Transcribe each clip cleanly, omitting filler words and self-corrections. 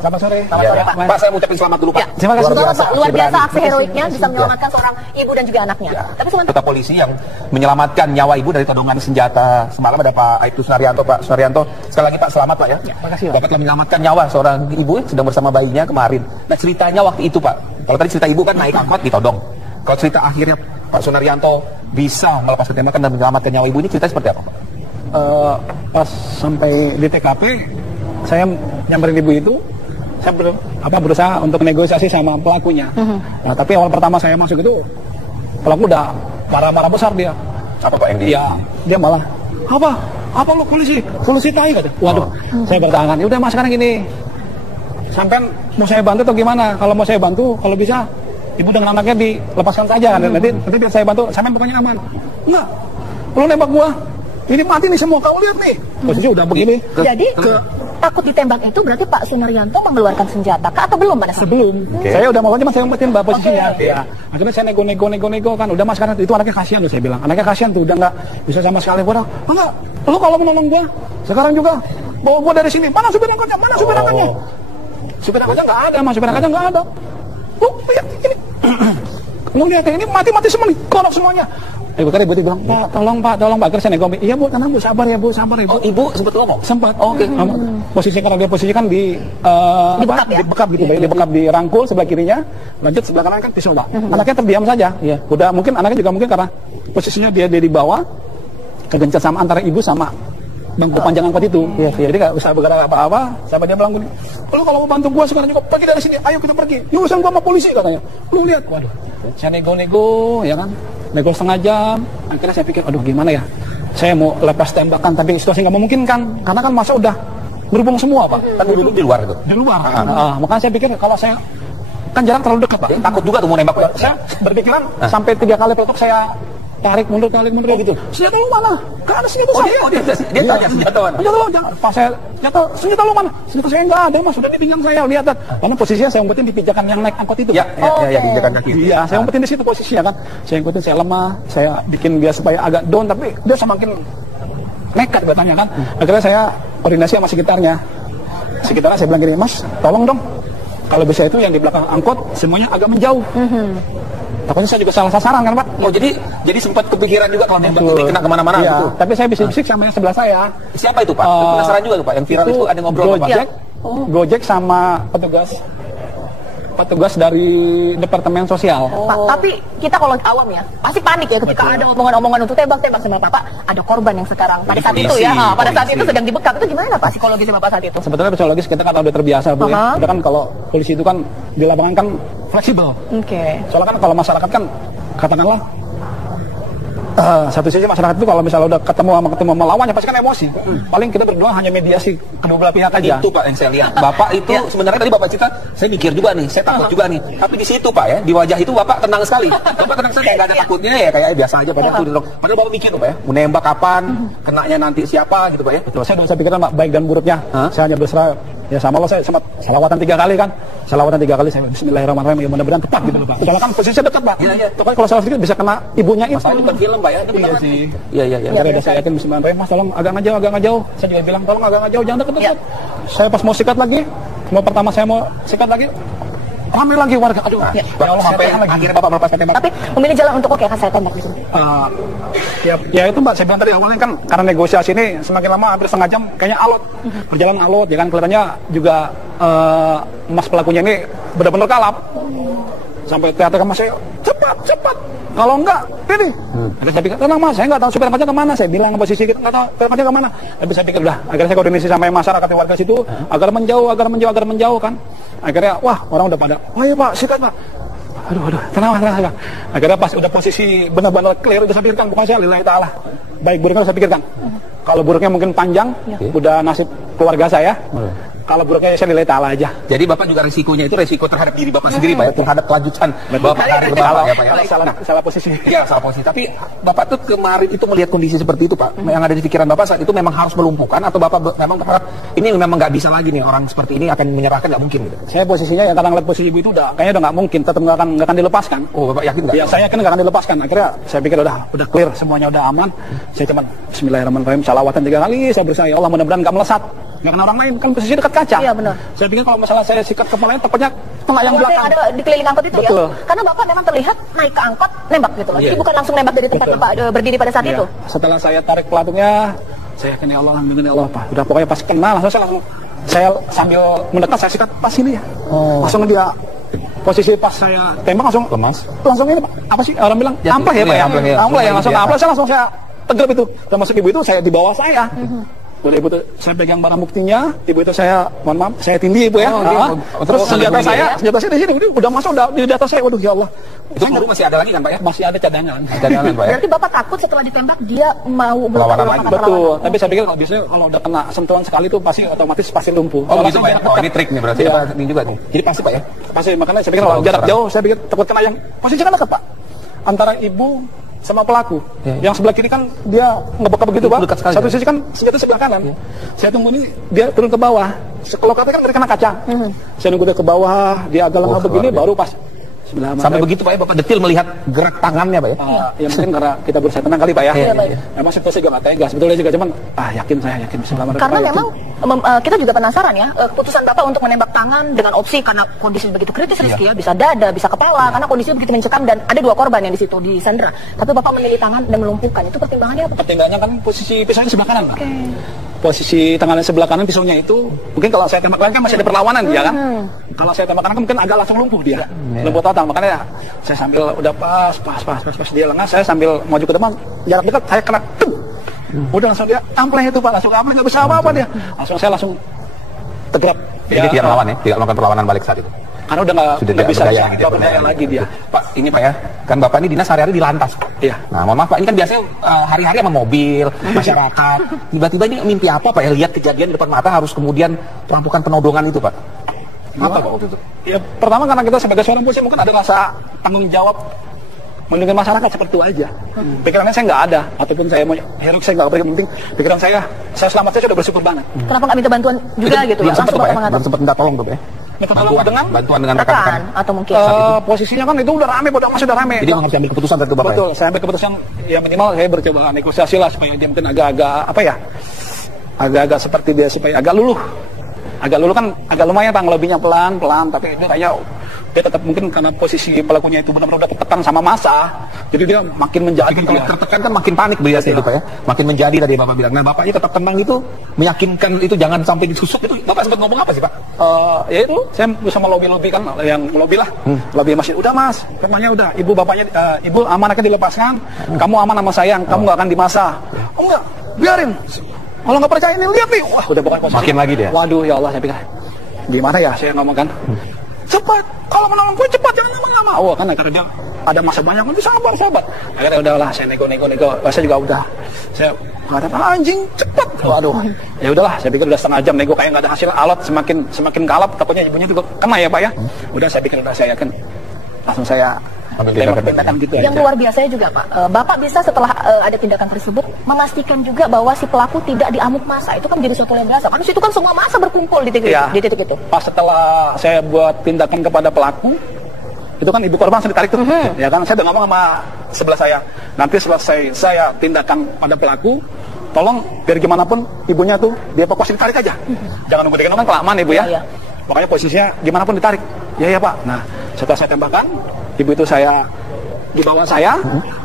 Selamat sore. Selamat sore, Pak. Pak, saya mau ucapin selamat dulu, Pak. Terima kasih. Luar biasa aksi heroiknya bisa menyelamatkan seorang ibu dan juga anaknya. Tapi anggota polisi yang menyelamatkan nyawa ibu dari todongan senjata semalam ada Pak Aibtu Sunaryanto. Pak Sunaryanto, sekali lagi Pak, selamat Pak ya. Terima kasih, Pak. Bapak telah menyelamatkan nyawa seorang ibu yang sedang bersama bayinya kemarin. Nah, ceritanya waktu itu, Pak. Kalau tadi cerita ibu kan naik angkot ditodong. Kalau cerita akhirnya Pak Sunaryanto bisa melepaskan tembakan dan menyelamatkan nyawa ibu ini, ceritanya seperti apa, Pak? Pas sampai di TKP, saya nyamperin ibu itu, saya berusaha untuk negosiasi sama pelakunya. Nah, tapi awal pertama saya masuk itu, pelaku udah marah-marah besar dia. Apa Pak yang dia malah, apa lo polisi tai kata. Waduh, saya bertahan. Ya udah Mas, sekarang gini, sampai mau saya bantu atau gimana? Kalau mau saya bantu, kalau bisa ibu dengan anaknya dilepaskan saja kan. Nanti biar saya bantu, sampai pokoknya aman. Enggak, lo nembak gua, ini mati nih semua, kau lihat nih. Posisi udah begini. Jadi takut ditembak itu berarti Pak Sunaryanto mengeluarkan senjata kah atau belum pada saat sebelum? Saya udah mau aja, Mas, saya umpetin Mbak posisinya. Ya. Akhirnya saya nego kan. Udah Mas, sekarang itu anaknya kasihan loh, saya bilang. Anaknya kasihan tuh, udah nggak bisa sama sekali. Enggak, lo kalau mau nolong gua, sekarang juga bawa gua dari sini. Mana supir angkotnya? Supir angkotnya nggak ada, Mas. Supir angkotnya nggak ada. Lo lihat ini. Lo lihat ini mati semua nih, kolok semuanya. Ibu tadi bilang, Pak, tolong Pak. Akhirnya saya nego. Iya Bu, tenang Bu, sabar ya Bu. Oh, ibu sempat ngomong? Sempat. Oke. Posisi karena dia posisi kan di bekap gitu, di bekap, dirangkul sebelah kirinya, lanjut sebelah kanan kan pisau, Pak. Anaknya terdiam saja. Iya. Udah mungkin anaknya juga karena posisinya dia di bawah, kegencet sama antara ibu sama bangku panjang angkot itu. Iya. Jadi nggak usah bergerak apa-apa. Sampai dia bilang gini, lu kalau mau bantu gua sekarang juga pergi dari sini. Ayo kita pergi. Ini urusan gua sama polisi katanya. Lu lihat, waduh. Saya nego, ya kan. Nego setengah jam. Akhirnya saya pikir, aduh gimana ya. Saya mau lepas tembakan tapi situasi nggak memungkinkan. Karena kan masa udah berhubung semua, Pak. Kan dulu di luar itu. Di luar. Makanya saya pikir kalau saya kan jarak terlalu dekat, Pak. Takut juga tuh mau nembak. Saya berpikiran sampai 3 kali peletuk saya tarik mundur gitu. Senjata lu mana? Gak ada senjata saya. Dia tanya senjata mana? Pas saya senjata lu mana? Senjata saya nggak ada, Mas. Sudah di pinggang saya, lihat. Karena posisinya saya umpetin di pijakan yang naik angkot itu. Ya, pijakan kaki. Iya, saya umpetin di situ posisinya kan. Saya umpetin, saya lemah, saya bikin dia supaya agak down, tapi dia semakin nekat katanya kan. Akhirnya saya koordinasi sama sekitarnya. Saya bilang gini, Mas, tolong dong. Kalau bisa itu yang di belakang angkot semuanya agak menjauh. Takutnya saya juga salah sasaran kan, Pak. Oh, jadi sempat kepikiran juga kalau nembak ini kena kemana-mana gitu. gitu. Tapi saya bisik-bisik sama yang sebelah saya. Siapa itu, Pak? Penasaran juga tuh, Pak. Yang viral itu ada ngobrol Gojek, Pak. Gojek sama petugas dari Departemen Sosial. Pak, tapi kita kalau awam ya pasti panik ya ketika ada omongan-omongan untuk tembak sama Bapak. Ada korban yang sekarang pada saat itu ya, pada saat itu sedang dibekap. Itu gimana Pak psikologisnya Bapak saat itu? Sebetulnya psikologis kita kan udah terbiasa, Bu. Kita kan kalau polisi itu kan di lapangan kan fleksibel. Soalnya kan kalau masyarakat kan katakanlah satu sisi masyarakat itu kalau misalnya udah ketemu sama lawannya pasti kan emosi. Paling kita berdua hanya mediasi kedua belah pihak aja. Itu Pak yang saya lihat. Bapak itu sebenarnya tadi Bapak cerita, saya mikir juga nih, saya takut juga nih. Tapi di situ Pak ya, di wajah itu Bapak tenang sekali. Bapak tenang sekali, nggak ada takutnya ya, kayak biasa aja padahal Bapak mikir tuh Pak ya, mau nembak kapan, kenanya nanti siapa gitu Pak ya. Betul. Saya udah bisa pikirkan Pak, baik dan buruknya. Saya hanya berserah ya sama Allah. Saya sempat salawatan 3 kali kan. Salawatan 3 kali saya bismillahirrahmanirrahim, ya mudah-mudahan tepat gitu Pak. Soalnya kan posisinya dekat Pak. Pokoknya kalau salah sedikit bisa kena ibunya itu. Masalah itu film Pak ya. Iya sih. Iya. Udah saya yakin bismillahirrahmanirrahim, Mas tolong agak ngejauh. Saya juga bilang tolong agak ngejauh, jangan deket-deket. Saya pas mau sikat lagi, pertama saya mau sikat lagi, ramai lagi warga. Aduh, ya Allah, sampai akhirnya Bapak melepaskan tembak. Tapi memilih jalan untuk oke, akan saya tembak di sini. Ya itu Mbak, saya bilang tadi awalnya kan karena negosiasi ini semakin lama hampir setengah jam kayaknya alot, berjalan alot, ya kan kelihatannya juga Mas pelakunya ini benar-benar kalap. Sampai teater Mas saya cepat. Kalau enggak, ini. Akhirnya saya pikir, tenang Mas, saya nggak tahu supir angkotnya kemana. Saya bilang ke posisi kita nggak tahu supir angkotnya kemana. Tapi saya pikir udah. Akhirnya saya koordinasi sama masyarakat warga situ agar menjauh kan. Akhirnya wah orang udah pada, oh iya Pak, sikat Pak. Aduh, tenang. Akhirnya pas udah posisi benar-benar clear udah saya pikirkan, pokoknya saya lillahi ta'ala. Baik buruknya udah saya pikirkan. Kalau buruknya mungkin panjang, udah nasib keluarga saya. Kalau buruknya saya lillahi ta'ala aja. Jadi Bapak juga resikonya itu resiko terhadap diri Bapak sendiri Pak ya, terhadap kelanjutan Bapak karir Bapak ya Pak ya. Salah posisi. Iya, salah posisi. Tapi Bapak tuh kemarin itu melihat kondisi seperti itu Pak. Yang ada di pikiran Bapak saat itu memang harus melumpuhkan atau Bapak memang berharap ini memang nggak bisa lagi nih orang seperti ini akan menyerahkan, nggak mungkin gitu. Saya posisinya ya karena ngeliat posisi ibu itu kayaknya udah nggak mungkin, tetap nggak akan dilepaskan. Oh, Bapak yakin nggak? Ya saya yakin nggak akan dilepaskan. Akhirnya saya pikir udah clear, semuanya udah aman. Saya cuma bismillahirrahmanirrahim, salawatan 3 kali, saya berusaha ya Allah mudah-mudahan nggak melesat. nggak kena orang lain, kan posisi dekat kaca. Iya, benar. Saya pikir kalau masalah saya sikat kepalanya, takutnya kena yang belakang. Ada di keliling angkot itu. Betul. Ya. Karena Bapak memang terlihat naik ke angkot, nembak gitu loh. Iya. Jadi bukan langsung nembak dari tempat Betul. Bapak berdiri pada saat Iya. itu. Setelah saya tarik pelatunya, saya yakin ya Allah, alhamdulillah ya Allah, Pak. Udah pokoknya pas kena langsung saya sambil mendekat saya sikat pas ini ya. Langsung dia posisi pas saya tembak langsung ini Pak. Apa sih orang bilang? Ya, Amplas ya Pak iya, ya. amplas, ya. Amplas ya, langsung Biasa. amplas saya langsung saya tegrep itu. Termasuk ibu itu saya di bawah saya. Udah ibu itu saya pegang barang buktinya, ibu itu saya mohon maaf, saya tindih ibu ya. Oh, dia- Terus oh, senjata dia- saya di sini udah masuk udah di data saya. Waduh ya Allah. Itu peluru masih ada lagi kan Pak ya? Masih ada cadangan. Cadangan Pak ya? Berarti Bapak takut setelah ditembak dia mau Perlawanan melakukan lagi. Betul, tapi saya pikir kalau biasanya kalau udah kena sentuhan sekali itu pasti otomatis pasti lumpuh. Oh begitu Pak ya? Oh ini trik nih berarti. Iya. Apa ini juga nih? Jadi pasti Pak ya? Pasti makanya saya pikir kalau jarak jauh saya pikir takut kena yang posisi kan dekat Pak. Antara ibu sama pelaku. Iya. Yang sebelah kiri kan dia ngebeka begitu Pak. Dekat sekali, Satu ya? sisi kan senjata sebelah kanan. Saya tunggu ini dia turun ke bawah. Kalau katanya kan dari kena kaca. Saya nunggu dia ke bawah, dia agak lengah begini baru pas sebelah mata. Sampai begitu Pak ya? Bapak detil melihat gerak tangannya Pak ya? Ya mungkin karena kita berusaha tenang kali Pak ya. Iya, iya. Memang situasi juga nggak tega sebetulnya juga cuman saya yakin bisa selamat. Karena memang kita juga penasaran ya, keputusan Bapak untuk menembak tangan dengan opsi karena kondisi begitu kritis Rizky ya, bisa dada, bisa kepala, karena kondisinya begitu mencekam dan ada 2 korban yang di situ di sandera. Tapi Bapak memilih tangan dan melumpuhkan. Itu pertimbangannya apa? Pertimbangannya kan posisi pisaunya sebelah kanan Pak. Posisi tangannya sebelah kanan pisaunya itu mungkin kalau saya tembak lain kan masih ada perlawanan dia kan. Kalau saya tembak kanan kan mungkin agak langsung lumpuh dia. Lumpuh total, makanya saya sambil udah pas dia lengah, saya sambil maju ke depan jarak dekat saya kena tuh. Udah langsung dia ampleh itu Pak, langsung ampleh nggak bisa apa-apa dia. Saya langsung tegrap. Jadi tidak melawan ya? Tidak melakukan perlawanan balik saat itu? Karena udah nggak bisa berdaya lagi dia. Pak, ini Pak ya, kan Bapak ini dinas hari-hari di lantas. Iya. Nah, mohon maaf Pak, ini kan biasanya hari-hari sama mobil, masyarakat. Tiba-tiba ini mimpi apa Pak ya? Lihat kejadian di depan mata harus kemudian melakukan penodongan itu Pak. Apa Pak waktu itu? Ya pertama karena kita sebagai seorang polisi mungkin ada rasa tanggung jawab melindungi masyarakat seperti itu aja. Pikirannya saya nggak ada, ataupun saya mau heruk saya nggak penting. Pikiran saya selamat saya sudah bersyukur banget. Kenapa nggak minta bantuan juga gitu Belum ya? sempat Langsung Pak ya? Bapak mengatakan. Belum sempat minta tolong tuh Pak ya? Bantuan dengan rekan-rekan. Rekan atau mungkin Posisinya kan itu udah rame, masih udah rame. Jadi harus ambil keputusan dari Bapak. Betul, saya ambil keputusan ya minimal saya bercoba negosiasi lah supaya dia mungkin agak-agak apa ya, agak-agag seperti dia supaya agak luluh kan agak lumayan Pak, lebihnya pelan-pelan, tapi ini kayaknya dia tetap mungkin karena posisi pelakunya itu benar-benar udah tertekan sama massa, jadi dia makin menjadi. Kalau tertekan kan makin panik beliau itu Pak ya, makin menjadi tadi Bapak bilang. Nah Bapaknya tetap tenang itu, meyakinkan itu jangan sampai ditusuk itu. Bapak sempat ngomong apa sih Pak? Ya itu saya bersama lobby kan yang lobby lah, lobby masjid. Udah Mas, pokoknya udah ibu bapaknya ibu aman akan dilepaskan, kamu aman sama saya, kamu nggak akan dimasa. Oh enggak, biarin. Kalau nggak percaya ini lihat nih, wah udah bukan posisi. Makin lagi dia. Waduh ya Allah, saya pikir gimana ya saya ngomong kan. Cepat, kalau menolong gue cepat, jangan lama-lama. Oh kan akhirnya dia ada masa banyak, nanti sabar. Akhirnya udahlah, saya nego. Saya juga udah, saya mengatakan anjing cepat. Waduh, ya udahlah, saya pikir udah setengah jam nego kayak nggak ada hasil, alat semakin kalap, takutnya ibunya juga kena ya Pak ya. Udah saya pikir udah saya yakin, langsung saya tindakan gitu aja. yang luar biasanya juga Pak, Bapak bisa setelah ada tindakan tersebut memastikan juga bahwa si pelaku tidak diamuk massa. Itu kan jadi suatu hal yang biasa. Karena situ kan semua massa berkumpul di titik, di titik itu. Pas setelah saya buat tindakan kepada pelaku, itu kan ibu korban langsung ditarik tuh, ya kan? Saya udah ngomong sama sebelah saya. Nanti selesai saya tindakan pada pelaku, tolong biar gimana pun ibunya tuh dievakuasi, ditarik aja. Jangan nunggu digendong kan kelamaan ibu ya. Iya. Makanya posisinya gimana pun ditarik. Ya Pak. Nah setelah saya tembakan, ibu itu saya di bawah saya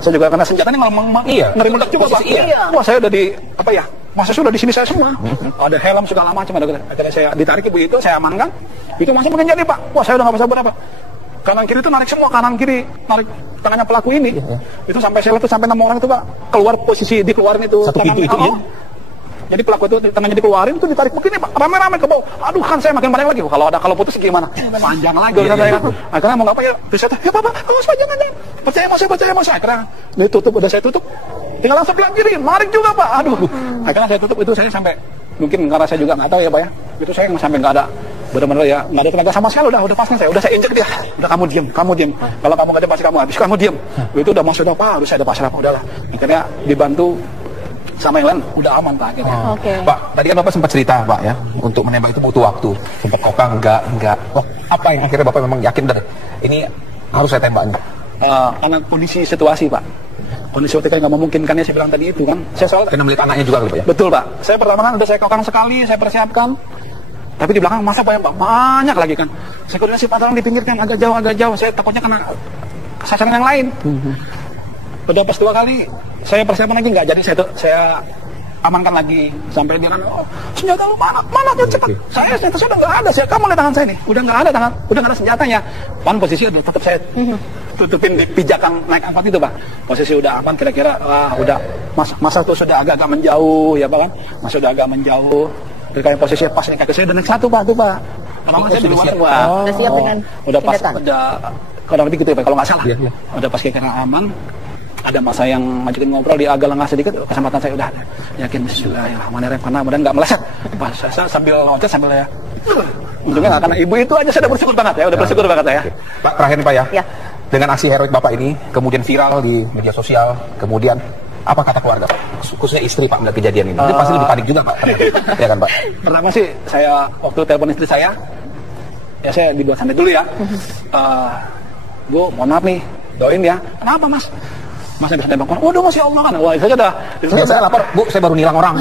juga kena senjatanya malah ngeri meledak juga Pak. Iya. Wah saya udah di apa ya? Masa sudah di sini saya semua. Ada helm segala macam ada. Akhirnya saya ditarik ibu itu, saya amankan. Itu masih makin jadi Pak. Wah saya udah nggak bisa berapa. Kanan kiri itu narik semua, kanan kiri narik tangannya pelaku ini. Itu sampai saya lihat tuh sampai 6 orang itu Pak keluar posisi dikeluarin itu. Satu pintu itu ya. Jadi pelaku itu tangannya dikeluarin tuh ditarik begini Pak, rame-rame ke bawah. Aduh kan saya makin panik lagi. Kalau putus gimana? Panjang lagi saya. Akhirnya mau ngapa ya? Terus saya, ya Bapak, awas Pak jangan. Percaya mas. Akhirnya ditutup, udah saya tutup. Tinggal langsung pelan kiri, narik juga Pak. Aduh. Akhirnya saya tutup itu saya sampai mungkin karena saya juga nggak tahu ya Pak ya. Itu saya sampai nggak ada benar-benar ya nggak ada tenaga sama sekali, udah pasnya saya injek dia. Udah kamu diam. Kalau kamu nggak ada pasti kamu habis, kamu diam. Itu udah maksud apa? Harus saya ada pasrah Pak, udahlah. Akhirnya dibantu sama yang lain udah aman Pak akhirnya. Pak, tadi kan Bapak sempat cerita Pak ya, untuk menembak itu butuh waktu. Sempat kokang enggak. Wah, apa yang akhirnya Bapak memang yakin ini harus saya tembak nih? Karena kondisi situasi Pak. kondisi OTK nggak memungkinkan ya, saya bilang tadi itu kan. Saya soal Karena melihat anaknya juga Pak ya. betul Pak. Saya pertama kan udah saya kokang sekali, saya persiapkan. Tapi di belakang masa banyak lagi kan. Saya koordinasi Pak tolong dipinggirkan agak jauh. Saya takutnya kena sasaran yang lain. Udah pas 2 kali saya persiapan lagi nggak jadi, saya amankan lagi sampai dia kan, oh, senjata lu mana tuh cepat. Saya senjata sudah nggak ada. Kamu lihat tangan saya nih, udah nggak ada senjatanya. Pan posisi udah tetap saya tutupin di pijakan naik angkot itu Pak. Posisi udah aman kira-kira, udah masa tuh sudah agak menjauh ya Pak kan. Masa udah agak menjauh. Kayak posisi pas nih kaki saya udah naik 1 Pak tuh Pak. Pertama saya di luar Pak. Udah siap dengan udah pas tindakan. udah kurang lebih gitu ya Pak kalau nggak salah. Iya. Udah pas kira aman. Ada masa yang ngajakin ngobrol, dia agak lengah sedikit, kesempatan saya udah yakin bismillahirrahmanirrahim karena mudah nggak meleset. Pas saya sambil loncat sambil ya. Untungnya nggak karena ibu itu aja saya udah bersyukur banget ya, udah bersyukur banget ya. Pak, terakhir nih Pak ya. Ya. Dengan aksi heroik Bapak ini kemudian viral di media sosial, kemudian apa kata keluarga Pak? Khususnya istri Pak melihat kejadian ini. Dia pasti lebih panik juga Pak. Ya kan Pak? Pertama sih saya waktu telepon istri saya, ya saya dibuat santai dulu ya. Bu, mohon maaf nih, doain ya. Kenapa Mas? Mas bisa nembak orang. Waduh, Masya Allah kan. Wah, saya udah. Saya lapor, Bu, saya baru nilang orang.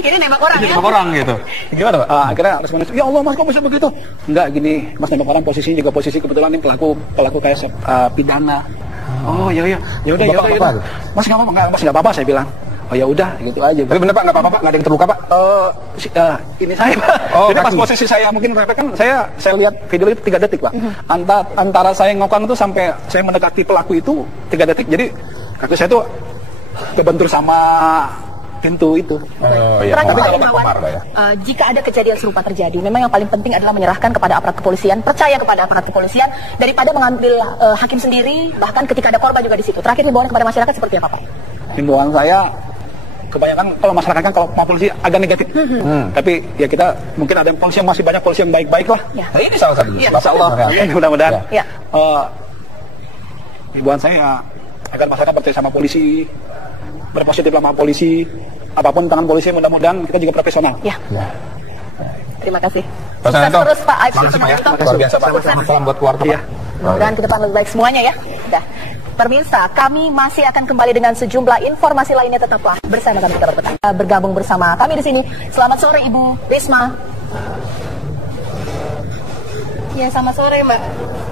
Ini nembak orang ya. Nembak orang gitu. Gimana Pak? Akhirnya responnya, ya Allah Mas kok bisa begitu? Enggak gini, Mas nembak orang posisinya juga posisi kebetulan ini pelaku kayak pidana. Oh ya udah. Mas nggak apa-apa saya bilang. Oh ya udah gitu aja. Tapi bener Pak, nggak apa-apa Pak, nggak ada yang terluka Pak? Ini saya Pak. Oh, jadi pas kaki. posisi saya mungkin kan saya lihat video itu 3 detik Pak. Antara saya ngokang itu sampai saya mendekati pelaku itu 3 detik. Jadi kaki saya tuh kebentur sama pintu itu. Oh iya. Terakhir Tapi Pak kalau Imawan, terpapar Pak ya. jika ada kejadian serupa terjadi, memang yang paling penting adalah menyerahkan kepada aparat kepolisian, percaya kepada aparat kepolisian daripada mengambil hakim sendiri, bahkan ketika ada korban juga di situ. Terakhir himbauan kepada masyarakat seperti apa Pak? Himbauan saya kebanyakan kalau masyarakat kan kalau mau polisi agak negatif. Tapi ya kita mungkin ada polisi yang masih banyak polisi yang baik-baik lah. Ya. Nah, ini salah satu. Iya, Insya Allah. Mudah-mudahan. Ya. Himbauan saya agar masyarakat percaya sama polisi, berpositif sama polisi, apapun tangan polisi mudah-mudahan kita juga profesional. Ya. Terima kasih. Pak Sukses Sananto, terus Pak Aib makasih Pak ya. Sumanto. Luar biasa Pak. Salam buat keluarga Iya. Pak. Mudah-mudahan ke depan lebih baik semuanya ya. Dah. Pemirsa, kami masih akan kembali dengan sejumlah informasi lainnya, tetaplah bersama kami Kabar Petang. Bergabung bersama kami di sini. Selamat sore Ibu Risma. Ya, selamat sore Mbak.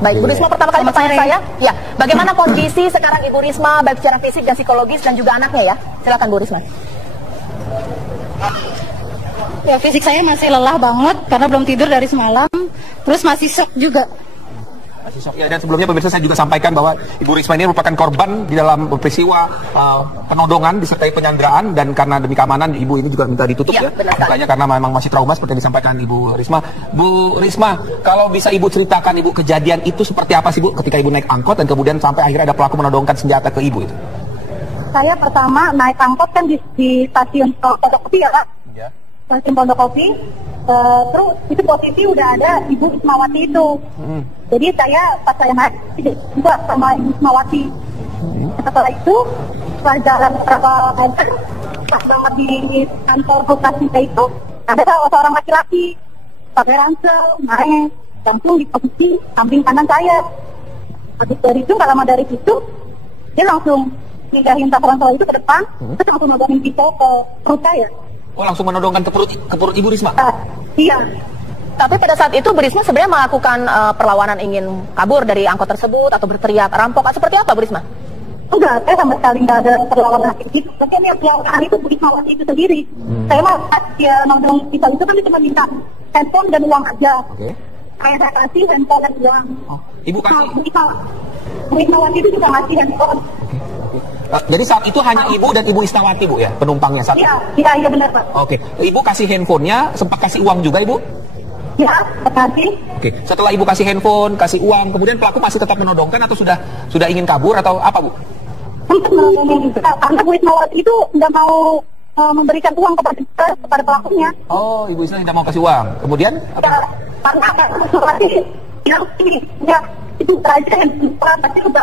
Baik, Bu Risma pertama kali Selamat pertanyaan sore. saya. Ya, bagaimana kondisi sekarang Ibu Risma baik secara fisik dan psikologis dan juga anaknya ya? Silakan Bu Risma. Ya, fisik saya masih lelah banget karena belum tidur dari semalam. Terus masih shock juga. Ya, dan sebelumnya pemirsa saya juga sampaikan bahwa Ibu Risma ini merupakan korban di dalam peristiwa penodongan disertai penyanderaan, dan karena demi keamanan Ibu ini juga minta ditutup Ya, ya benar sekali. mukanya karena memang masih trauma seperti yang disampaikan Ibu Risma. Bu Risma, kalau bisa Ibu ceritakan Ibu kejadian itu seperti apa sih Bu ketika Ibu naik angkot dan kemudian sampai akhirnya ada pelaku menodongkan senjata ke Ibu itu? Saya pertama naik angkot kan di stasiun Pondok Kopi ya Pak. Ya. Stasiun Pondok Kopi. Terus itu posisi udah ada Ibu Ismawati itu. Jadi pas saya naik juga sama Ibu Ismawati. Setelah itu setelah jalan beberapa meter pas banget di kantor lokasi itu ada seorang laki-laki pakai ransel naik langsung di posisi samping kanan saya. Habis dari itu, nggak lama dari situ dia langsung pindahin tas ransel itu ke depan, terus langsung nodongin pisau ke perut saya. Oh, langsung menodongkan ke perut Ibu Risma? Iya. Tapi pada saat itu Bu Risma sebenarnya melakukan perlawanan ingin kabur dari angkot tersebut atau berteriak rampok, seperti apa Bu Risma? Enggak, saya sama sekali nggak ada perlawanan gitu. Mungkin yang perlawanan itu Bu Ismawati itu sendiri. Saya mah pas dia nodong pisau itu kan dia cuma minta handphone dan uang aja. Oke. Saya kasih handphone dan uang. Oh, Ibu kasih. Bu Ismawati itu juga ngasih handphone. Jadi saat itu hanya Ibu dan Ibu Ismawati Bu ya penumpangnya saat itu? Iya benar Pak. Oke, Ibu kasih handphonenya, sempat kasih uang juga Ibu? Ya, kasih. Oke, setelah Ibu kasih handphone, kasih uang, kemudian pelaku masih tetap menodongkan atau sudah ingin kabur atau apa Bu? Untuk menolongin juga, karena Bu Ismawati itu nggak mau memberikan uang kepada pelakunya. Oh, Ibu Ismawati tidak mau kasih uang. Kemudian? Ya, karena Bu Ismawati bilang ini, ya itu aja yang pasti udah